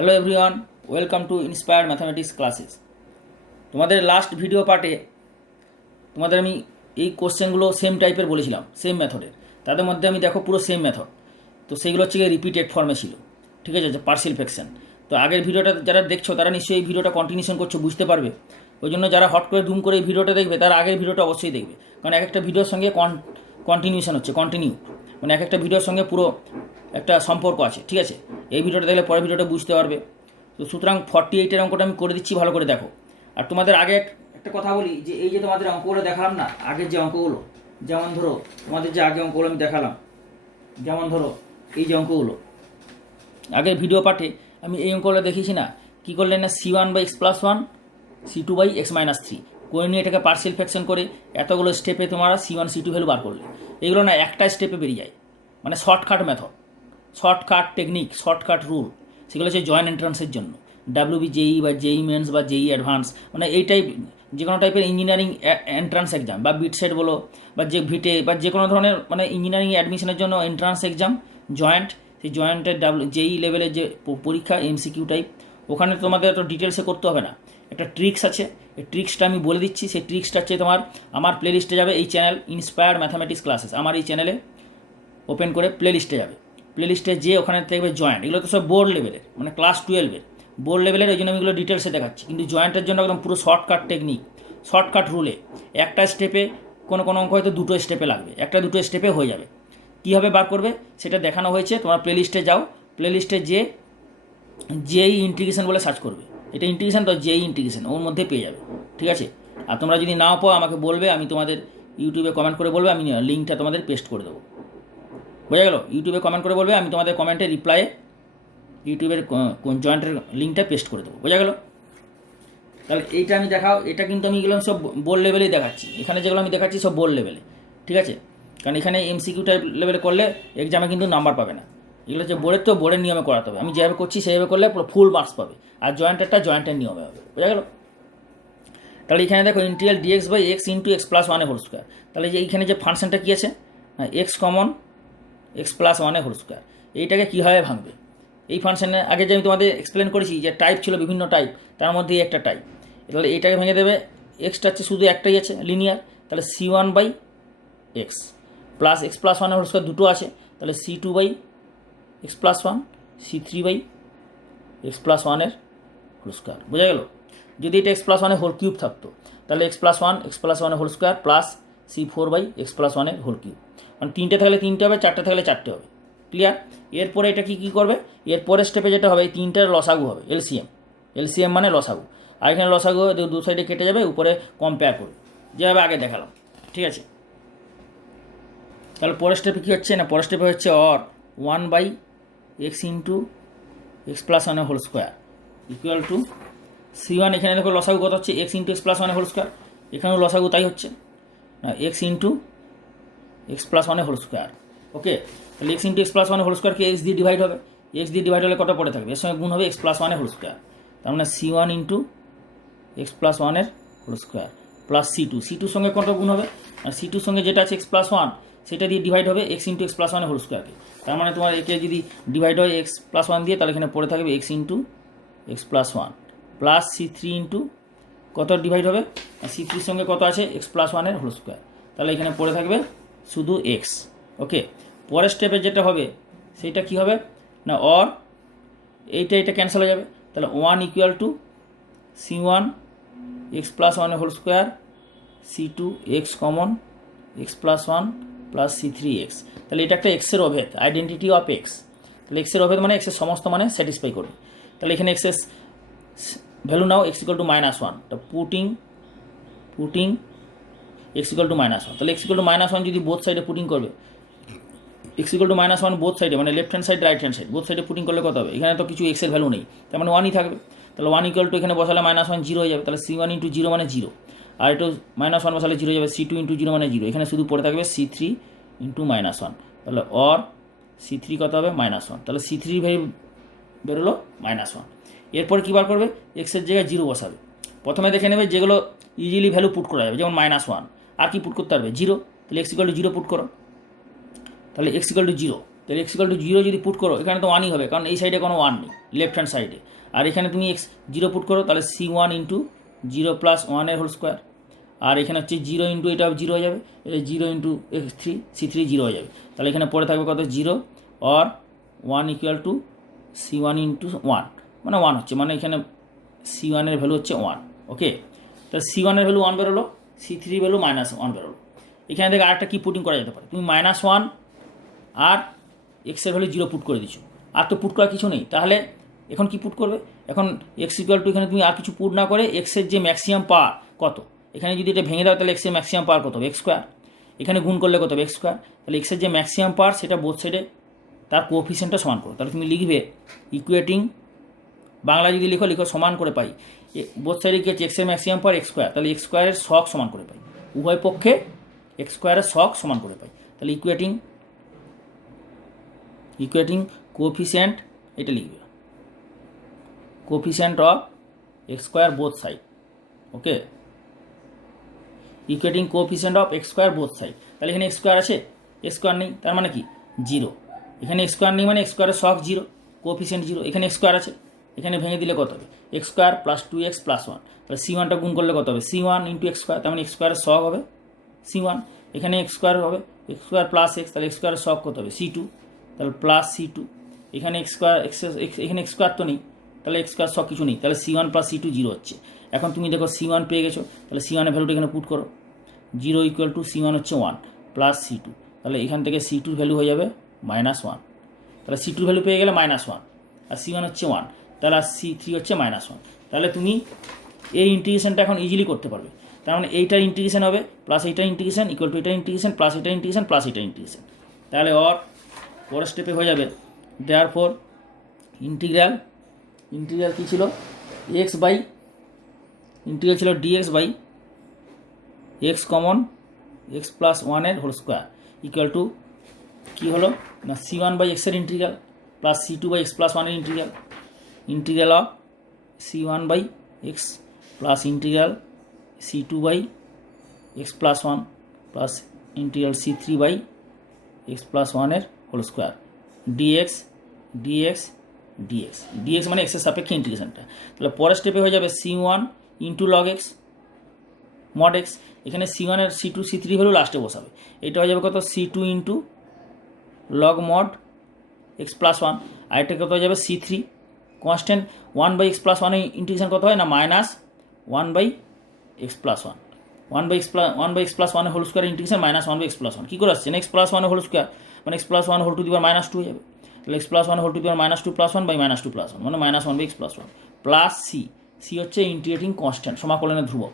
Hello everyone, welcome to inspired mathematics classes. তোমাদের last video পার্টে তোমাদের আমি এই কোশ্চেনগুলো সেম টাইপের বলেছিলাম, সেম মেথডের। তাদের মধ্যে আমি দেখো পুরো সেম মেথড, তো সেইগুলো হচ্ছে রিপিটেড ফর্মে ছিল। ঠিক আছে, যে পার্সিয়াল ফ্র্যাকশন। তো আগের ভিডিওটা যারা দেখছো তারা নিশ্চয়ই এই ভিডিওটা কন্টিনিউশন করছো, বুঝতে পারবে। ওই জন্য যারা হট করে ধুম করে এই ভিডিওটা দেখবে তারা আগের ভিডিওটা অবশ্যই দেখবে, কারণ এক একটা ভিডিওর সঙ্গে কন্টিনিউশন হচ্ছে, কন্টিনিউ মানে এক একটা ভিডিওর সঙ্গে পুরো একটা সম্পর্ক আছে। ঠিক আছে, এই ভিডিওটা দেখলে পরের ভিডিওটা বুঝতে পারবে। তো সুতরাং 48-এর অঙ্কটা আমি করে দিচ্ছি, ভালো করে দেখো। আর তোমাদের আগে একটা কথা বলি, যে এই যে তোমাদের অঙ্কগুলো দেখালাম না, আগের যে অঙ্কগুলো, যেমন ধরো তোমাদের যে আগে অঙ্কগুলো আমি দেখালাম, যেমন ধরো এই যে অঙ্কগুলো আগের ভিডিও পাঠে আমি এই অঙ্কগুলো দেখিয়েছি না, কী করলেন না, c1/x+1 c2/x-3 করে নিয়ে এটাকে পার্সিয়াল ফ্র্যাকশন করে এতগুলো স্টেপে তোমরা c1 c2 ভ্যালু বার করলে। এইগুলো না একটা স্টেপে বেরিয়ে যায়, মানে shortcut method, shortcut technique, shortcut rule. সেগুলো হচ্ছে জয়েন্ট এন্ট্রান্সের জন্য, ডাব্লিউবি জেই বা জেই মেন্স বা জেই অ্যাডভান্স, মানে এই টাইপ যে কোনো টাইপের ইঞ্জিনিয়ারিং এন্ট্রান্স এক্সাম বা বিটসেট বলো বা যে ভিটে বা যে কোনো ধরনের মানে ইঞ্জিনিয়ারিং অ্যাডমিশনের জন্য এন্ট্রান্স এক্সাম জয়েন্ট, সেই জয়েন্টের জেই লেভেলের যে পরীক্ষা এমসিকিউ টাইপ, ওখানে তোমাদের তো ডিটেলসে করতে হবে না, একটা ট্রিক্স আছে। এই ট্রিক্সটা আমি বলে দিচ্ছি। সেই ট্রিক্সটা হচ্ছে তোমার আমার প্লেলিস্টে যাবে, এই চ্যানেল ইন্সপায়ার্ড ম্যাথামেটিক্স ক্লাসেস, আমার এই চ্যানেলে ওপেন করে প্লেলিস্টে যাবে। প্লেলিস্টে যে ওখানে দেখবে জয়েন্ট, এগুলো তো সব বোর্ড লেভেলের, মানে ক্লাস 12-এর বোর্ড লেভেলের, ওই জন্য আমি এগুলো ডিটেলসে দেখাচ্ছি। কিন্তু জয়েন্টের জন্য একদম পুরো শর্টকাট টেকনিক, শর্টকাট রুলে একটা স্টেপে, কোনো কোনো অঙ্ক হয়তো দুটো স্টেপে লাগবে, একটা দুটো স্টেপে হয়ে যাবে। কীভাবে বার করবে সেটা দেখানো হয়েছে। তোমার প্লেলিস্টে যাও, প্লেলিস্টে যেই ইন্টিগ্রেশন বলে সার্চ করবে, এটা ইন্টিগ্রেশন তো যেই ইন্টিগ্রেশন, ওর মধ্যে পেয়ে যাবে। ঠিক আছে, আর তোমরা যদি নাও পাও আমাকে বলবে, আমি তোমাদের ইউটিউবে কমেন্ট করে বলবে, আমি লিঙ্কটা তোমাদের পেস্ট করে দেবো। বোঝা গেল? ইউটিউবে কমেন্ট করে বলবে, আমি তোমাদের কমেন্টে রিপ্লাইয়ে ইউটিউবের জয়েন্টের লিঙ্কটা পেস্ট করে দেবো। বোঝা গেল? তাহলে এইটা আমি দেখাও, এটা কিন্তু আমি এগুলো সব বোর্ড লেভেলেই দেখাচ্ছি। এখানে যেগুলো আমি দেখাচ্ছি সব বোর্ড লেভেলে। ঠিক আছে, কারণ এখানে এমসিকিউ টাইপ লেভেলে করলে এক্সামে কিন্তু নাম্বার পাবে না। এগুলো হচ্ছে বোর্ডের, তো বোর্ডের নিয়মে করাতে হবে। আমি যেভাবে করছি সেইভাবে করলে পুরো ফুল মার্কস পাবে, আর জয়েন্টেরটা জয়েন্টের নিয়মে হবে। বোঝা গেল? তাহলে এখানে দেখো ইন্টিগ্রাল dx/x × x+1² তাহলে যে এইখানে যে ফাংশনটা কী আছে, এক্স কমন x+1² এইটাকে কীভাবে ভাঙবে? এই ফাংশনে আগে যে আমি তোমাদের এক্সপ্লেন করেছি যে টাইপ ছিল, বিভিন্ন টাইপ, তার মধ্যে একটা টাইপ। তাহলে এইটাকে ভেঙে দেবে, এক্সটা হচ্ছে শুধু একটাই আছে লিনিয়ার, তাহলে c1/x প্লাস x+1² দুটো আছে, তাহলে c2/x+1 c3/x+1² বোঝা গেল? যদি এটা x+1² থাকতো তাহলে x+1 x+1² প্লাস c4/x+1² মানে তিনটে থাকলে তিনটে হবে, চারটে থাকলে চারটে হবে। ক্লিয়ার? এরপরে এটা কি করবে, এরপরের স্টেপে যেটা হবে, এই তিনটার লসাগু হবে এলসিএম মানে লসাগু। আর এখানে লসাগু হবে, দু সাইডে কেটে যাবে, উপরে কম্পেয়ার করবে, যেভাবে আগে দেখালাম। ঠিক আছে, তাহলে পরের স্টেপে কী হচ্ছে না, পরের স্টেপে হচ্ছে or 1/x × x+1² equal to c1। এখানে দেখো লসাগু কত হচ্ছে, x × x+1² এখানেও লসাগু তাই হচ্ছে না, x × x+1²। ওকে, তাহলে x × x+1² কি x দিয়ে ডিভাইড হবে, x দিয়ে ডিভাইড হলে কত পড়ে থাকবে, এর সঙ্গে গুণ হবে x+1²। তার মানে c1 × x+1² প্লাস c2 সঙ্গে কত গুণ হবে, আর c2 সঙ্গে যেটা আছে x+1 সেটা দিয়ে ডিভাইড হবে x × x+1²কে। তার মানে তোমার একে যদি ডিভাইড হয় x+1 দিয়ে, তাহলে এখানে পড়ে থাকবে x × x+1 প্লাস c3 × কত ডিভাইড হবে, আর c3 সঙ্গে কত আছে x+1², তাহলে এখানে পড়ে থাকবে শুধু x। ওকে, পরের স্টেপে যেটা হবে সেটা কি হবে না, অর এইটা ক্যান্সেল হয়ে যাবে, তাহলে 1 = c1 x+1² c2 x common x+1 plus c3x। তাহলে এটা একটা এক্সের অভেদ, আইডেন্টিটি অফ এক্স। তাহলে এক্সের অভেদ মানে এক্সের সমস্ত মানে স্যাটিসফাই করবে। তাহলে এখানে এক্সের ভ্যালু নাও x = -1, তো পুটিং x = -1। তাহলে x = -1 যদি বোথ সাইডে পুটিং করবে, x = -1 বোথ সাইডে মানে left hand side right hand side both সাইডে পুটিং করলে কত হবে, এখানে তো কিছু এক্সের ভ্যালু নেই, তার মানে 1ই থাকবে। তাহলে 1 = এখানে বসালে -1 0 হয়ে যাবে, তাহলে c1 × 0 মানে 0, আর একটু -1 বসালে 0 হয়ে যাবে, c2 × 0 মানে 0, এখানে শুধু পড়ে থাকবে c3 × -1। তাহলে অর c3 কত হবে, -1, তাহলে c3 ভ্যালু বেরোলো -1। এরপরে কী বার করবে, এক্সের জায়গায় 0 বসাবে। প্রথমে দেখে নেবে যেগুলো ইজিলি ভ্যালু পুট করা যাবে, যেমন -1, আর কি পুট করতে পারবে 0, তাহলে x = 0 পুট করো, তাহলে x = 0 তাহলে এক্স ইকুয়াল টু 0 যদি পুট করো এখানে তো 1ই হবে, কারণ এই সাইডে কোনো 1 নেই, লেফট হ্যান্ড সাইডে। আর এখানে তুমি এক্স 0 পুট করো, তাহলে c1 ইন্টু 0 প্লাস 1 এর হোল স্কোয়ার। আর এখানে হচ্ছে 0 ইন্টু এটা 0 হয়ে যাবে, এটা 0 ইন্টু x3 c3 0 হয়ে যাবে। তাহলে এখানে পড়ে থাকবে কত 0 আর 1 ইকুয়াল টু c1 ইন্টু 1, মানে 1 হচ্ছে, মানে এখানে c1 এর ভ্যালু হচ্ছে 1। ওকে, তাহলে c1 এর ভ্যালু 1 বেরোলো, c3 ভ্যালু -1 বেরোলো। এখানে থেকে আরেকটা কি পুটিং করা যেতে পারে, তুমি -1 আর এক্সের ভ্যালু 0 পুট করে দিচ্ছ, আর তো পুট করার কিছু নেই। তাহলে এখন কি পুট করবে, এখন এক্স ইকুয়াল টু এখানে তুমি আর কিছু পুট না করে এক্সের যে ম্যাক্সিমাম পাওয়ার কত, এখানে যদি এটা ভেঙে দাও তাহলে এক্সের ম্যাক্সিমাম পাওয়ার কত হবে এক্স স্কোয়ার, এখানে গুণ করলে কত হবে এক্স স্কোয়ার। তাহলে এক্সের যে ম্যাক্সিমাম পাওয়ার সেটা বোথ সাইডে তার কোএফিসিয়েন্টটা সমান করো। তাহলে তুমি লিখবে ইকুয়েটিং, বাংলা যদি লিখো সমান করে পাই, বোথ সাইডে কি হচ্ছে এক্সের ম্যাক্সিমাম পাওয়ার এক্স স্কোয়ার, তাহলে এক্স স্কোয়ারের শক সমান করে পাই, উভয় পক্ষে এক্স স্কোয়ারের শক সমান করে পাই। তাহলে ইকুয়েটিং কোএফিসিয়েন্ট, এটা লিখবে coefficient of x square both side. Okay, equating coefficient of x square both side. তাহলে এখানে এক্স স্কোয়ার আছে, এক্স স্কোয়ার নেই, তার মানে কি 0। এখানে এক্স স্কোয়ার নেই মানে এক্স স্কোয়ারের শক 0, কোএফিসিয়েন্ট 0। এখানে এক্স স্কোয়ার আছে, এখানে ভেঙে দিলে কত হবে x square plus 2x plus 1। তাহলে c1টা গুণ করলে কত হবে c1 ইন্টু এক্স স্কোয়ার, তার মানে এক্স স্কোয়ারের শক হবে c1। এখানে এক্স স্কোয়ার হবে এক্স স্কোয়ার প্লাস এক্স, তাহলে এক্স স্কোয়ারের শক কত হবে c2, তাহলে প্লাস c2। এখানে এক্স স্কোয়ার এখানে এক্স স্কোয়ার তো নেই, তাহলে এক্স স্কোয়ার শক কিছু নেই, তাহলে c1 প্লাস c2 0 হচ্ছে। এখন তুমি দেখো c1 পেয়ে গেছো, তাহলে c1 এর ভ্যালুটা এখানে পুট করো, 0 ইকুয়াল টু c1 হচ্ছে 1 প্লাস c2, তাহলে এখান থেকে c2 ভ্যালু হয়ে যাবে -1। তাহলে c2 ভ্যালু পেয়ে গেলে -1, আর c1 হচ্ছে 1, তাহলে আর c3 হচ্ছে -1। তাহলে তুমি এই ইন্টিগ্রেশনটা এখন ইজিলি করতে পারবে। তার মানে এইটার ইন্টিগ্রেশন হবে প্লাস এইটার ইন্টিগ্রেশন ইকুয়াল টু এটার ইন্টিগ্রেশন প্লাস এটার ইন্টিগ্রেশন প্লাস এটার ইন্টিগ্রেশন। তাহলে পরের স্টেপে হয়ে যাবে দেয়ারফর ইন্টিগ্রাল কী ছিল ইন্টিগ্রাল ছিল dx by x common x plus 1 এর হোল স্কোয়ার ইকুয়াল টু কী হলো না c1 বাই এক্সের integral plus c2 by x plus 1 এর integral of c1 by x plus integral c2 by x plus 1 plus integral c3 by x plus 1 এর whole square dx মানে এক্সের সাপেক্ষে ইন্টিগ্রেশনটা। তাহলে পরের স্টেপে হয়ে যাবে c1 into log x mod x. এখানে c1 এর c2 c3 ভ্যালু লাস্টে বসাবে, এটা হয়ে যাবে কত c2 into log mod x plus 1, আর এটা কত হয়ে যাবে c3 constant 1 by x plus 1 এর ইন্টিগ্রেশন কত হয় না -1 by x plus 1, 1 by x plus 1 এর whole square integration -1 by x plus 1 কী করে আসছে না এক্স প্লাস 1 এর হোল স্কোয়ার মানে x plus 1 whole to the power -2 হয়ে যাবে। তাহলে x plus 1 whole to the power -2 plus 1 by -2 plus 1 মানে -1 by x plus 1 plus C হচ্ছে ইন্টিগ্রেটিং কনস্ট্যান্ট সমাকলনের ধ্রুবক।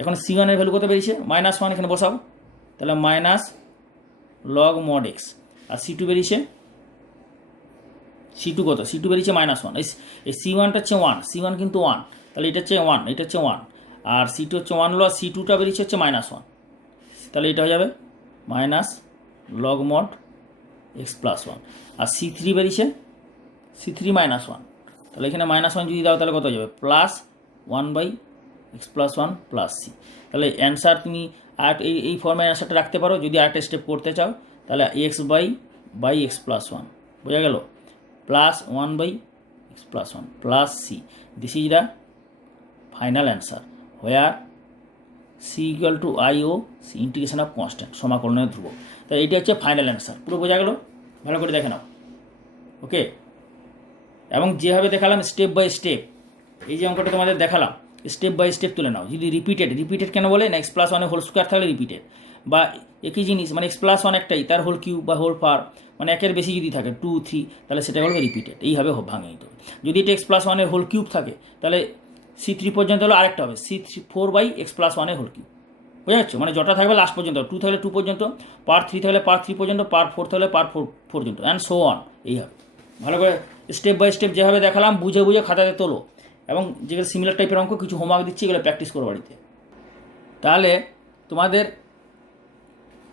এখন c1 এর ভ্যালু কত বেরিয়েছে -1, এখানে বসাবো, তাহলে মাইনাস লগ মড এক্স, আর c2 বেরিয়েছে c2 কত c2 বেরিয়েছে -1। এই c1টা হচ্ছে 1, c1 কিন্তু 1, তাহলে এটা হচ্ছে 1, এটা হচ্ছে 1, আর c2 হচ্ছে 1 হলো, আর c2টা বেরিয়েছে হচ্ছে -1, তাহলে এটা হয়ে যাবে minus log mod x plus 1, আর c3 বেরিয়েছে c3 -1, তাহলে এখানে -1 যদি দাও তাহলে কত হয়ে যাবে +1 by x plus 1 plus c. তাহলে অ্যান্সার তুমি আর এই ফর্মে অ্যান্সারটা রাখতে পারো। যদি আরেকটা স্টেপ করতে চাও তাহলে এক্স বাই এক্স প্লাস 1 বোঝা গেল +1 by x plus 1 plus C. This is the final answer where C equal to আইও সি ইন্টিগ্রেশন অফ কনস্ট্যান্ট সমাকলনের ধ্রুবক। তাই এইটা হচ্ছে ফাইনাল অ্যান্সার। পুরো বোঝা গেল? ভালো করে দেখে নাও। ওকে, এবং যেভাবে দেখালাম স্টেপ বাই স্টেপ, এই যে অঙ্কটা তোমাদের দেখালাম স্টেপ বাই স্টেপ তুলে নাও। যদি রিপিটেড কেন বলে না এক্স প্লাস 1 হোল স্কোয়ার থাকলে রিপিটেড, বা একই জিনিস মানে এক্স প্লাস 1 একটাই তার হোল কিউব বা হোল পাওয়ার মানে একের বেশি যদি থাকে 2, 3 তাহলে সেটা বলবে রিপিটেড। এইভাবে ভাঙে নিতে হবে। যদি এটা এক্স প্লাস 1 হোল কিউব থাকে তাহলে c3 পর্যন্ত হলো আরেকটা হবে c4 by x plus 1 whole cube. বোঝা যাচ্ছে? মানে যটা থাকবে লাস্ট পর্যন্ত, 2 থাকলে 2 পর্যন্ত, পার 3 থাকলে পার 3 পর্যন্ত, পার 4 থাকলে পার 4 পর্যন্ত, অ্যান্ড সো অন। এইভাবে ভালো করে স্টেপ বাই স্টেপ যেভাবে দেখালাম বুঝে খাতাতে তোলো, এবং যেগুলো সিমিলার টাইপের অঙ্ক কিছু হোমওয়ার্ক দিচ্ছি এগুলো প্র্যাকটিস করো বাড়িতে। তাহলে তোমাদের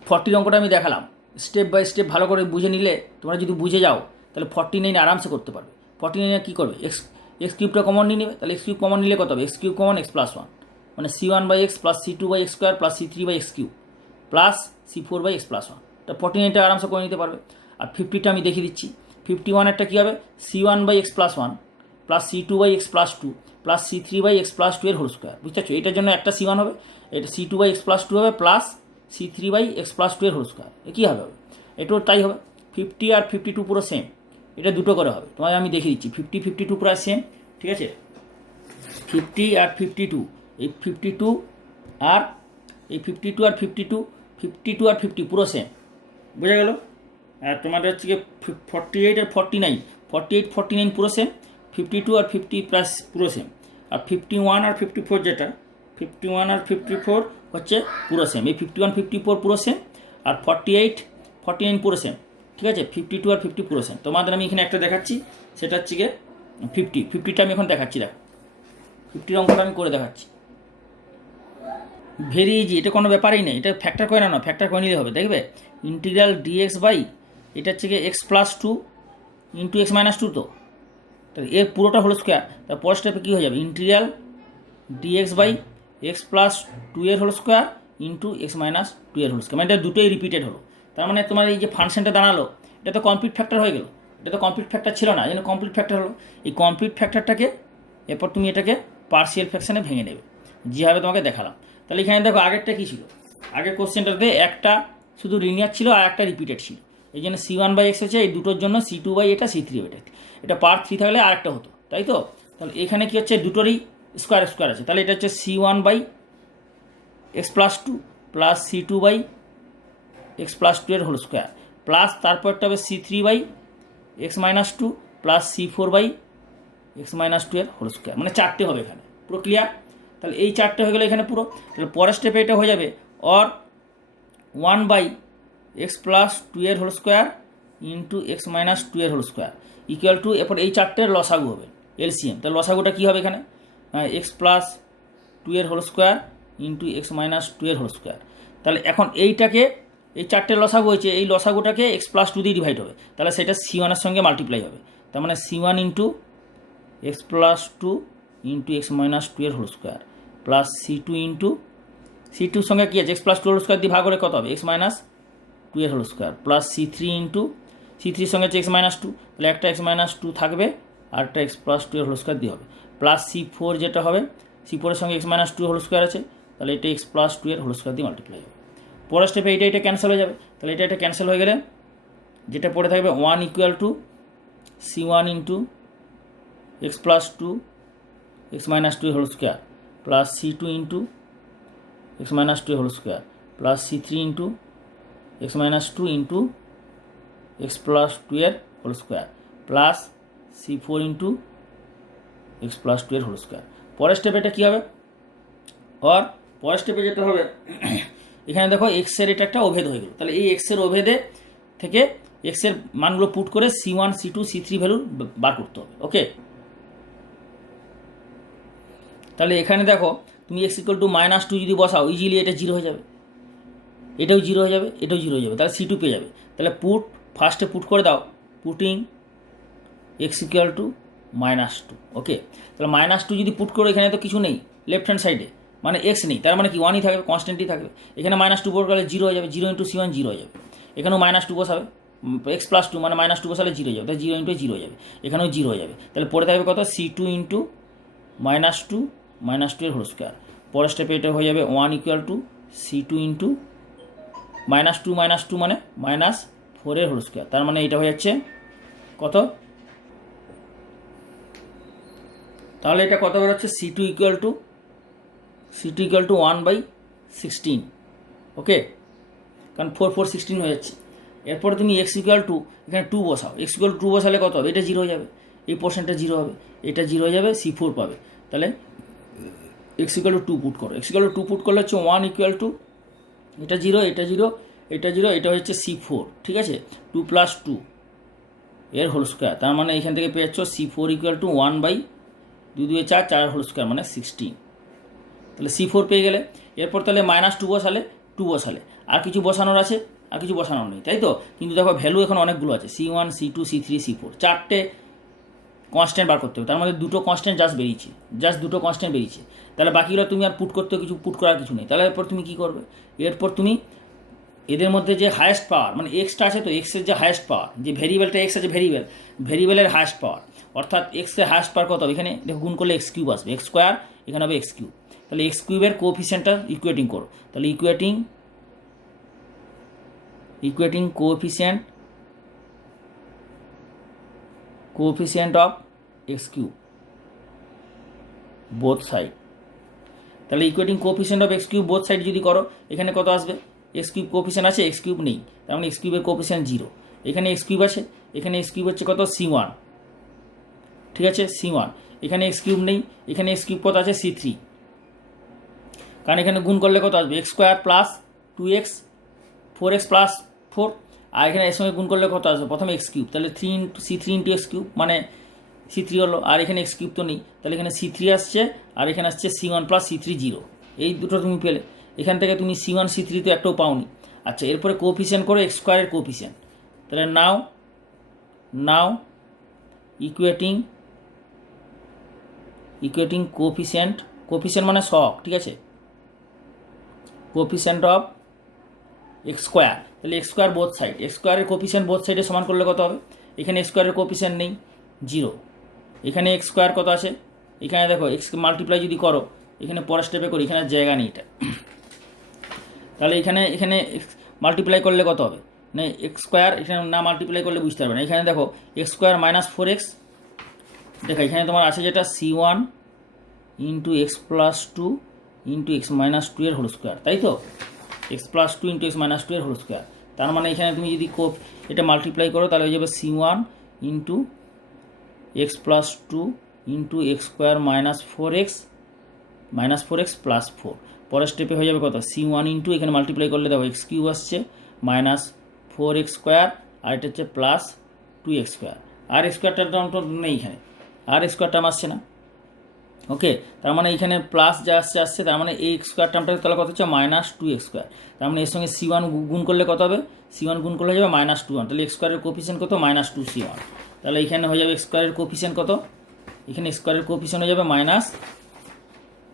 40 অঙ্কটা আমি দেখালাম, স্টেপ বাই স্টেপ ভালো করে বুঝে নিলে তোমরা যদি বুঝে যাও তাহলে 49 আরামসে করতে পারবে। 49 কী করবে, এক্স কিউবটা কমন নিয়ে নেবে। তাহলে এক্স কিউব কমন নিলে কত হবে, x cube common x plus 1 মানে c1 by x plus c2 by x square plus c3 by x cube plus c4 by x plus 1। এটা 49টা আরামসে করে নিতে পারবে। আর 50টা আমি দেখিয়ে দিচ্ছি। 51এরটা কী হবে, C1/x+1 plus C2/x+2 plus C3/x+2 এর হোল স্কোয়ার। বুঝতে পারছো, এটার জন্য একটা C1 হবে, এটা C2/x+2 হবে প্লাস C3/x+2 এর হোল স্কোয়ার। কী হবে, এটাও তাই হবে। 50 আর 52 পুরো সেম, এটা দুটো করে হবে। তোমায় আমি দেখিয়ে দিচ্ছি, 50 52 পুরো সেম, ঠিক আছে। 50 আর 52, এই 52 আর এই 52 আর 52, 52 আর 50 পুরো সেম, বোঝা গেল। আর তোমাদের হচ্ছে গিয়ে 48 আর 49, 48 49 পুরো সেম, 52 আর 50 প্লাস পুরো সেম। আর 51 আর 54 যেটা, 51 আর 54 হচ্ছে পুরো সেম। এই 51 54 পুরো সেম, আর 48 49 পুরো সেম, ঠিক আছে। 52 আর 50 পুরো সেম। তোমাদের আমি এখানে একটা দেখাচ্ছি, সেটা হচ্ছে গিয়ে 50টা আমি এখন দেখাচ্ছি, দেখো 50 অঙ্কটা আমি করে দেখাচ্ছি। ভেরি ইজি, এটা কোনো ব্যাপারই নেই, এটা ফ্যাক্টর করে না, ফ্যাক্টর করে নিতে হবে। দেখবে ইন্টিগ্রাল ডিএক্স বাই এটা হচ্ছে গিয়ে x+2 ইন্টু x-2, তো তাহলে এর পুরোটা হোল স্কোয়ার। তার পরের স্টেপে কী হয়ে যাবে, ইন্টিগ্রাল ডিএক্স বাই x+2 এর হোল স্কোয়ার ইন্টু x-2 এর হোল স্কোয়ার, মানে এটা দুটোই রিপিটেড হলো। তার মানে তোমার এই যে ফাংশনটা দাঁড়ালো, এটা তো কমপ্লিট ফ্যাক্টর হয়ে গেল। এটা তো কমপ্লিট ফ্যাক্টর ছিল না, এই জন্য কমপ্লিট ফ্যাক্টর হলো। এই কমপ্লিট ফ্যাক্টরটাকে এরপর তুমি এটাকে পার্সিয়াল ফ্র্যাকশনে ভেঙে নেবে, যেভাবে তোমাকে দেখালাম। তাহলে এখানে দেখো আগেরটা কী ছিল, আগের কোশ্চেনটাতে একটা শুধু লিনিয়ার ছিল আর একটা রিপিটেড ছিল, এই জন্য C1/x হচ্ছে এই দুটোর জন্য, C2/, এটা C3, এটা পার্ট 3 থাকলে আরেকটা হতো, তাই তো। তাহলে এখানে কি হচ্ছে, দুটোরই স্কোয়ার স্কোয়ার আছে, তাহলে এটা হচ্ছে C1/x+2 প্লাস C2/x+2 এর হোল স্কোয়ার প্লাস তারপরটা হবে C3/x-2 প্লাস C4/x-2 এর হোল স্কোয়ার, মানে চারটে হবে এখানে, পুরো ক্লিয়ার। তাহলে এই চারটে হয়ে গেলো এখানে পুরো। তাহলে পরের স্টেপে এটা হয়ে যাবে অর 1/x+2 এর হোল স্কোয়ার ইন্টু x-2 এর হোল স্কোয়ার ইকুয়াল টু, এরপর এই চারটের লসাগু হবে এলসিএম। তাহলে লসাগুটা কী হবে এখানে, x+2 এর হোল স্কোয়ার ইন্টু x-2 এর হোল স্কোয়ার। তাহলে এখন এইটাকে, এই চারটের লসাগু হয়েছে, এই লসাগুটাকে x+2 দিয়ে ডিভাইড হবে, তাহলে সেটা C1-এর সঙ্গে মাল্টিপ্লাই হবে। তার মানে C1 into x+2 into x-2 এর whole square plus C2 into C2-র সঙ্গে কী আছে, x+2 হোল স্কোয়ার দিয়ে ভাগ করে কত হবে, x-2 এর whole square plus C3 into C3-র সঙ্গে হচ্ছে x-2, তাহলে একটা x-2 থাকবে আর একটা x+2 এর হোল স্কোয়ার দিয়ে হবে প্লাস C4 যেটা হবে, C4-এর সঙ্গে x-2 হোল স্কোয়ার আছে, তাহলে এটা x+2 এর হোল স্কোয়ার দিয়ে মাল্টিপ্লাই হবে। পরের স্টেপে এটা ক্যান্সেল হয়ে যাবে, তাহলে এটা ক্যান্সেল হয়ে গেলে যেটা পড়ে থাকবে 1 equal to C1 into x+2 x-2 এর whole square plus C2 into x-2 এর whole square plus C3 into x-2 into x+2 এর whole square plus C4 into x+2 এর হোল স্কোয়ার। পরের স্টেপে এটা কী হবে, আর পরের স্টেপে যেটা হবে, এখানে দেখো এক্সের এটা একটা অভেদ হয়ে গেল, তাহলে এই এক্সের অভেদে থেকে এক্সের মানগুলো পুট করে C1 C2 C3 ভ্যালু বার করতে হবে। ওকে, তাহলে এখানে দেখো তুমি x=-2 যদি বসাও, ইজিলি এটা 0 হয়ে যাবে, এটাও 0 হয়ে যাবে, এটাও 0 হয়ে যাবে, তাহলে C2 পেয়ে যাবে। তাহলে ফার্স্টে পুট করে দাও, পুটিং x=-2। ওকে, তাহলে -2 যদি পুট করো, এখানে তো কিছু নেই লেফট হ্যান্ড সাইডে, মানে x নেই, তার মানে কি 1ই থাকবে, কনস্ট্যান্টই থাকবে। এখানে -2 পুট করলে 0 হয়ে যাবে, 0 ইন্টু C1 0 হয়ে যাবে। এখানেও -2 বসাবে, x+2 মানে -2 বসালে 0 হয়ে যাবে, তাহলে 0 ইন্টু 0 হয়ে যাবে, এখানেও 0 হয়ে যাবে। তাহলে পড়ে থাকবে কত, C2 ইন্টু -2 এর হোল স্কোয়ার। পরের স্টেপে এটা হয়ে যাবে 1 ইকুয়াল টু C2 ইন্টু -2 মানে -4 এর হোল স্কোয়ার। তার মানে এটা হয়ে যাচ্ছে কত, তাহলে এটা কত বেরোচ্ছে, C2 ইকুয়াল টু 1/16। ওকে, কারণ 4 4 16 হয়ে যাচ্ছে। এরপরে তুমি x=, এখানে 2 বসাও, x=2 বসালে কত হবে, এটা 0 হয়ে যাবে, এই পোর্শনটা 0 হবে, এটা 0 হয়ে যাবে, C4 পাবে। তাহলে x=2 পুট করো, x=2 পুট করলে হচ্ছে 1 ইকুয়াল টু, এটা 0 এটা 0 এটা 0, এটা হচ্ছে C4, ঠিক আছে, 2 + 2 এর হোল স্কোয়ার। তার মানে এখান থেকে পেয়ে যাচ্ছ C4 equal to 1/2 2 4 4 whole square মানে 16। তাহলে C4 পেয়ে গেলে, এরপর তাহলে -2 বসালে, 2 বসালে, আর কিছু বসানোর আছে, আর কিছু বসানোর নেই, তাই তো। কিন্তু দেখো ভ্যালু এখন অনেকগুলো আছে, C1 C2 C3 C4, চারটে কনস্ট্যান্ট বার করতে হবে, তার মধ্যে দুটো কনস্ট্যান্ট জাস্ট দুটো কনস্ট্যান্ট বেরিয়েছে। তাহলে বাকিগুলো তুমি আর পুট করতে, কিছু পুট করার কিছু নেই। তাহলে এরপর তুমি কী করবে, এরপর তুমি এদের মধ্যে যে হায়েস্ট পাওয়ার মানে এক্সটা আছে, তো এক্সের যে হায়েস্ট পাওয়ার, যে ভেরিয়েবলটা এক্স আছে, ভেরিয়েবলের হায়েস্ট পাওয়ার, অর্থাৎ এক্সের হায়েস্ট পাওয়ার কত হবে, এখানে দেখো গুণ করলে এক্স কিউব আসবে, এক্স স্কোয়ার এখানে হবে এক্স কিউব। তাহলে এক্স কিউবের কোএফিসিয়েন্টটা ইকুয়েটিং করো, তাহলে equating coefficient of X cube both side. তাহলে equating coefficient of X cube both side যদি করো, এখানে কত আসবে, এক্স কিউব কোএফিসিয়েন্ট আছে, এক্স কিউব নেই, তার মানে এক্স কিউবের কোএফিসিয়েন্ট 0। এখানে এক্স কিউব আছে, এখানে এক্স কিউব হচ্ছে কত C1, ঠিক আছে C1। এখানে এক্স কিউব নেই, এখানে এক্স কিউব কত আছে C3, কারণ এখানে গুণ করলে কত আসবে x square plus 2x 4x plus 4, আর এখানে এর সঙ্গে গুণ করলে কত আসবে প্রথমে এক্স কিউব, তাহলে C3 ইন্টু এক্স কিউব মানে C3 হলো, আর এখানে এক্স কিউব তো নেই, তাহলে এখানে C3 আসছে, আর এখানে আসছে C1 প্লাস C3 0। এই দুটো তুমি পেলে, এখান থেকে তুমি C1 C3 তো একটাও পাওনি। আচ্ছা, এরপরে কোএফিসিয়েন্ট করো এক্স স্কোয়ারের কোএফিসিয়েন্ট, তাহলে নাও ইকুয়েটিং কোএফিসিয়েন্ট মানে সহগ, ঠিক আছে, কোএফিসিয়েন্ট অফ এক্স স্কোয়ার, তাহলে x square both side, x স্কোয়ারের কোএফিসিয়েন্ট বোথ সাইডে সমান করলে কত হবে, এখানে এক্স স্কোয়ারের কোএফিসিয়েন্ট নেই 0, এখানে এক্স স্কোয়ার কত আছে, এখানে দেখো এক্সকে মাল্টিপ্লাই যদি করো, এখানে পরের স্টেপে করি, এখানে জায়গা নেই এটা, তাহলে এখানে মাল্টিপ্লাই করলে কত হবে না এক্স স্কোয়ার, এখানে না মাল্টিপ্লাই করলে বুঝতে পারবে না। এখানে দেখো এক্স স্কোয়ার মাইনাস 4x, দেখো এখানে তোমার আছে যেটা C1 into x plus 2 into x minus 2 এর হোল স্কোয়ার, তাই তো, x plus 2 into x minus 2 এর হোল স্কোয়ার। তার মানে এখানে তুমি যদি এটা মাল্টিপ্লাই করো, তাহলে হয়ে যাবে C1 into x plus 2 into x square minus 4x plus 4। পরের স্টেপে হয়ে যাবে কত C1 ইন্টু, এখানে মাল্টিপ্লাই করলে দেখো এক্স কিউব আসছে মাইনাস 4x স্কোয়ার, আর এটা হচ্ছে প্লাস 2x স্কোয়ার, আর এক্স স্কোয়ারটার টার্মটা নেই এখানে, আর এক্স স্কোয়ার টার্ম আসছে না, ওকে। তার মানে এখানে প্লাস যা আসছে, তার মানে এই এক্স স্কোয়ার টার্মটা তাহলে কত হচ্ছে মাইনাস 2x স্কোয়ার। তার মানে এর সঙ্গে C1 গুণ করলে কত হবে, C1 গুণ করলে হয়ে যাবে মাইনাস 2, তাহলে এক্স স্কোয়ারের কোএফিসিয়েন্ট কত মাইনাস 2C1। তাহলে এখানে হয়ে যাবে এক্স স্কোয়ারের কোএফিসিয়েন্ট কত, এখানে এক্স স্কোয়ারের কোএফিসিয়েন্ট হয়ে যাবে মাইনাস,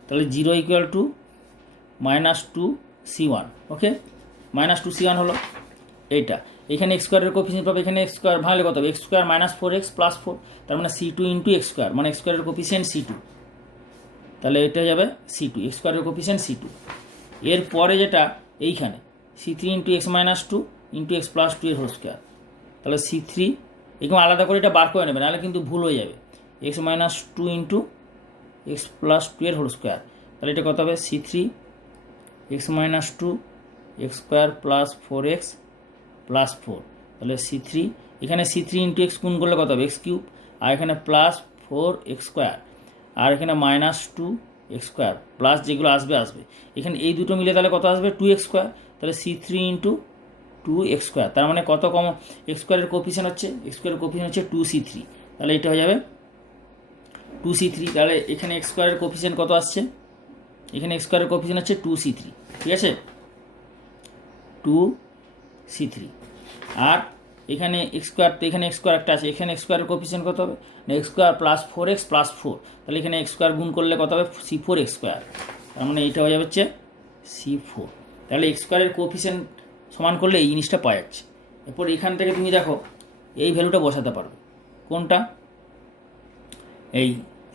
তাহলে 0 equal to minus 2C1, okay, minus 2C1 হলো এইটা। এখানে এক্স স্কোয়ারের কোএফিসিয়েন্ট পাবে, এখানে এক্স স্কোয়ার ভাঙলে কত হবে x square minus 4x plus 4, তার মানে C2 ইন্টু এক্স স্কোয়ার, মানে এক্স স্কোয়ারের কোএফিসিয়েন্ট C2, তাহলে এটা হয়ে যাবে C2, এক্স স্কোয়ারের কোএফিসিয়েন্ট C2। এরপরে যেটা এইখানে C3 into x minus 2 into x plus 2 এর হোল স্কোয়ার, তাহলে C3 এরকম আলাদা করে এটা বার করে নেবে, নাহলে কিন্তু ভুল হয়ে যাবে, x minus 2 into x plus 2 এর হোল স্কোয়ার, তাহলে এটা কত হবে C3 x minus 2 x square plus 4x plus 4, তাহলে C3 এখানে C3 ইন্টু এক্স গুণ করলে কত হবে এক্স কিউব, আর এখানে প্লাস 4x স্কোয়ার, আর এখানে মাইনাস 2x স্কোয়ার, প্লাস যেগুলো আসবে এখানে এই দুটো মিলে তাহলে কত আসবে 2x স্কোয়ার, তাহলে C3 ইন্টু 2x স্কোয়ার, তার মানে কত কম এক্স স্কোয়ারের কোএফিসিয়েন্ট হচ্ছে, এক্স স্কোয়ারের কোএফিসিয়েন্ট হচ্ছে 2C3, তাহলে এটা হয়ে যাবে 2C3। তাহলে এখানে এক্স স্কোয়ারের কোএফিসিয়েন্ট কত আসছে, এখানে এক্স স্কোয়ারের কোএফিসিয়েন্ট হচ্ছে 2C3, ঠিক আছে 2C3, আর এখানে এক্স স্কোয়ার, তো এখানে এক্স স্কোয়ার একটা আছে, এখানে এক্স স্কোয়ারের কোএফিসিয়েন্ট কত হবে না x square plus 4x plus 4, তাহলে এখানে এক্স স্কোয়ার গুণ করলে কত হবে C4x স্কোয়ার, তার মানে এইটা হয়ে যাবে হচ্ছে C4। তাহলে এক্স স্কোয়ারের কোএফিসিয়েন্ট সমান করলে এই জিনিসটা পাওয়া যাচ্ছে। এরপর এখান থেকে তুমি দেখো এই ভ্যালুটা বসাতে পারবে, কোনটা এই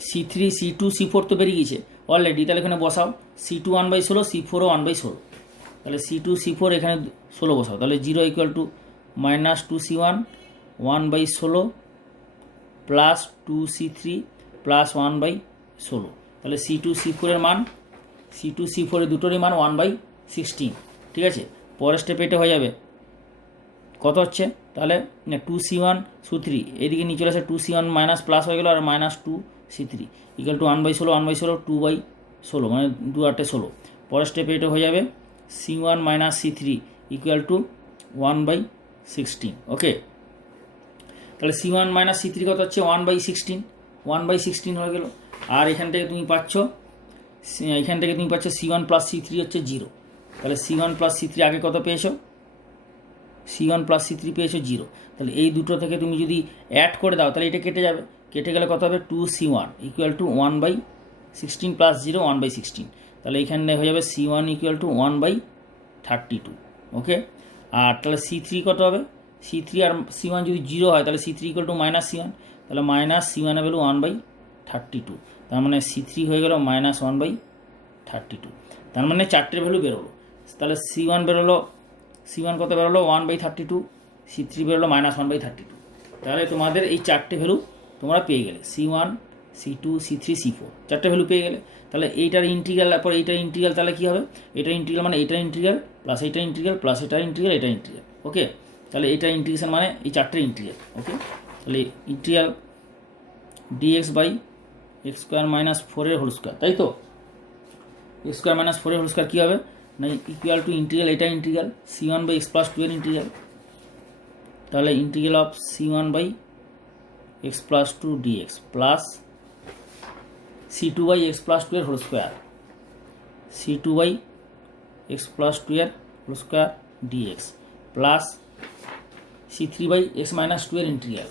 C3 C2 C4 তো বেরিয়ে গিয়েছে অলরেডি, তাহলে এখানে বসাও C2 1/16 C4ও 1/16, তাহলে C2 C4 এখানে 16 বসাও, তাহলে 0 equal to minus 2C1 1/16 plus 2C3 plus 1/16, তাহলে C2 C4 এর মান, C2 C4 এর দুটোরই মান 1/16, ঠিক আছে। পরের স্টেপে এটা হয়ে যাবে কত হচ্ছে, তাহলে 2C1 2C3 এদিকে নিচে চলে আসে 2C1 মাইনাস প্লাস হয়ে গেল, আর মাইনাস 2C3 ইকুয়াল টু 1/16 2/16 মানে 2 8 16। পরের স্টেপে এটা হয়ে যাবে C1 minus C3 equal to 1/16, ওকে। তাহলে C1 মাইনাস C3 কত হচ্ছে 1/16 হয়ে গেল। আর এখান থেকে তুমি পাচ্ছ C1 প্লাস C3 হচ্ছে 0, তাহলে C1 প্লাস C3 আগে কত পেয়েছো, C1 প্লাস C3 পেয়েছো 0, তাহলে এই দুটো থেকে তুমি যদি অ্যাড করে দাও তাহলে এটা কেটে যাবে, কেটে গেলে কত হবে 2C1 ইকুয়াল টু 1/16 প্লাস 0 1/16, তাহলে এখানে হয়ে যাবে C1 ইকুয়াল টু 1/32, ওকে। আর তাহলে C3 কত হবে, C3 আর C1 যদি 0 হয় তাহলে C3 equal to minus C1, তাহলে মাইনাস C1 এর ভ্যালু 1/32, তার মানে C3 হয়ে গেল মাইনাস 1/32। তার মানে চারটের ভ্যালু বেরোলো। তাহলে C1 বেরোলো, C1 কত বেরোলো 1/32, C3 বেরোলো মাইনাস 1/32। তাহলে তোমাদের এই চারটে ভ্যালু তোমরা পেয়ে গেলে, C1 C2 C3 C4 চারটে ভ্যালু পেয়ে গেলে। তাহলে এইটার ইন্টিগ্রাল, তারপর এইটার ইন্টিগ্রাল, তাহলে কী হবে, এটার ইন্টিগ্রাল মানে এইটার ইন্টিগ্রাল প্লাস এইটার ইন্টিগ্রাল প্লাস এটার ইন্টিগ্রাল এটার ইন্টিগ্রাল। ওকে, তাহলে এইটার ইন্টিগ্রেশন মানে এই চারটের ইন্টিগ্রাল। ওকে, তাহলে integral dx by x square minus 4 whole square, তাই তো X square minus 4 whole square কী হবে না ইকুয়াল টু ইন্টিগ্রাল এটা integral C1 by x plus 2 এর ইন্টিগ্রাল, তাহলে integral of C1 by x plus 2 dx plus C2 by x plus 2 এর whole square, C2 by x plus 2 এর whole square dx plus C3 by x minus 2 এর integral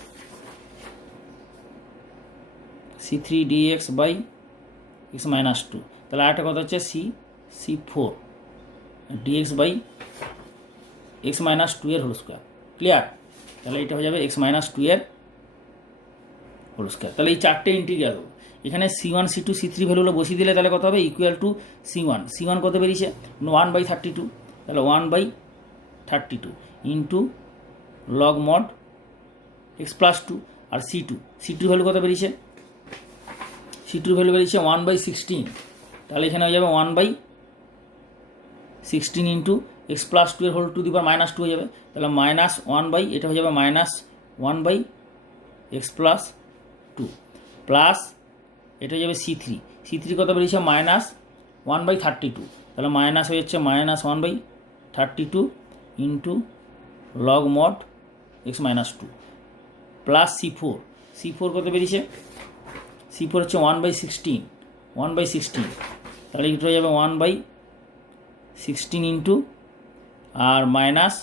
C3 dx by x minus 2, তাহলে আরেকটা কথা হচ্ছে C4 dx by x minus 2 এর whole square. Clear? তাহলে এটা হয়ে যাবে এক্স মাইনাস 2 এর হোল স্কোয়ার। তাহলে এই চারটে ইন্টিগ্রাল হলো। এখানে C1 C2 C3 ভ্যালুগুলো বসিয়ে দিলে তাহলে কত হবে, ইকুয়াল টু C1 কত বেরিয়েছে 1/32, তাহলে 1/32 into log mod x plus 2, আর C2 ভ্যালু কত বেরিয়েছে, C2 ভ্যালু বেরিয়েছে 1/16, তাহলে এখানে হয়ে যাবে 1/16 ইন্টু এক্স প্লাস 2 এর whole to the power minus 2 হয়ে যাবে, তাহলে মাইনাস 1 এটা হয়ে যাবে মাইনাস 1 এক্স প্লাস 2 প্লাস এটা হয়ে যাবে C3 কত বেরিয়েছে মাইনাস 1/32, তাহলে মাইনাস হয়ে যাচ্ছে minus 1/32 into log mod x minus 2 plus C4 কত বেরিয়েছে, C4 হচ্ছে 1/16, তাহলে এটা হয়ে যাবে 1/16 ইন্টু আর মাইনাস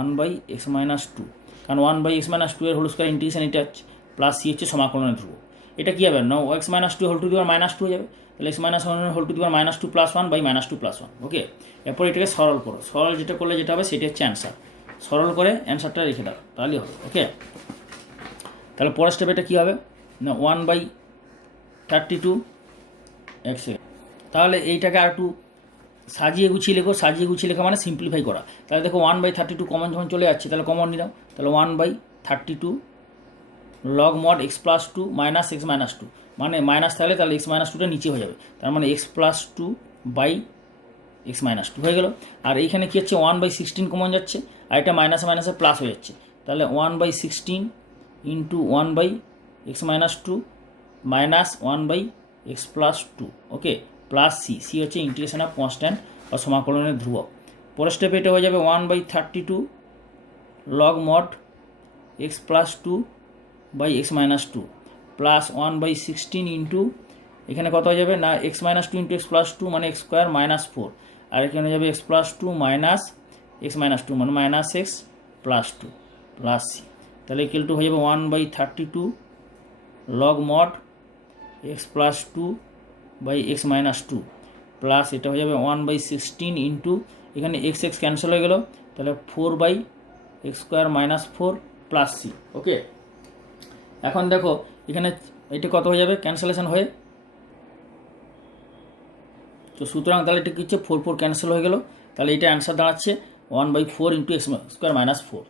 1/x মাইনাস 2, কারণ 1/x মাইনাস 2 এর হোল স্কোয়ার ইন্টিগ্রেশন এটা হচ্ছে প্লাস সি হচ্ছে সমাকলনের ধ্রুব। এটা কী হবে না x minus 2 whole to the power minus 2 হয়ে যাবে, তাহলে x minus 1 whole to the power minus 2 plus 1 by minus 2 plus 1। Okay, এরপর এটাকে সরল করো, সরল যেটা করলে যেটা হবে সেটা হচ্ছে অ্যান্সার, সরল করে অ্যান্সারটা রেখে দাও তাহলেই হবে। ওকে, তাহলে পরের স্টেপ এটা কী হবে না 1/32 x, তাহলে এইটাকে আর একটু সাজিয়ে গুছিয়ে লেখো, সাজিয়ে গুছিয়ে লেখা মানে সিম্পলিফাই করা। তাহলে দেখো 1/32 কমন যখন চলে যাচ্ছে তাহলে কমন নিলাম, তাহলে 1/32 log mod x plus 2 minus x minus 2, মানে মাইনাস থাকলে তাহলে এক্স মাইনাস 2টা নিচে হয়ে যাবে, তার মানে x plus 2 by x minus 2 হয়ে গেল। আর এইখানে কী হচ্ছে 1/16 কমন যাচ্ছে, আর এটা মাইনাসে মাইনাসে প্লাস হয়ে যাচ্ছে, তাহলে 1/16 into 1/x minus 2 minus 1/x plus 2। Okay, plus C হচ্ছে ইন্টিগ্রেশন অফ কনস্ট্যান্ট বা সমাকলনের ধ্রুবক। পরের স্টেপে এটা হয়ে যাবে 1/32 log mod x plus 2 by x minus 2 plus 1/16 into এখানে কত হয়ে যাবে না x minus 2 into x plus 2 মানে এক্স স্কোয়ার মাইনাস 4, আর এখানে যাবে x plus 2 minus x minus 2 মানে minus x plus 2 plus c, তাহলে ইকুয়াল টু হয়ে যাবে 1/32 log mod x plus 2 by x minus 2 plus এটা হয়ে যাবে 1/16 ইন্টু এখানে এক্স ক্যান্সেল হয়ে গেল, তাহলে 4/x square minus 4 plus C. Okay, এখন দেখো এখানে এটা কত হয়ে যাবে ক্যান্সেলেশন হয়ে, তো সুতরাং তাহলে এটা কি হচ্ছে 4 ক্যান্সেল হয়ে গেল, তাহলে এটা অ্যান্সার দাঁড়াচ্ছে 1/4 ইন্টু এক্স স্কোয়ার মাইনাস 4।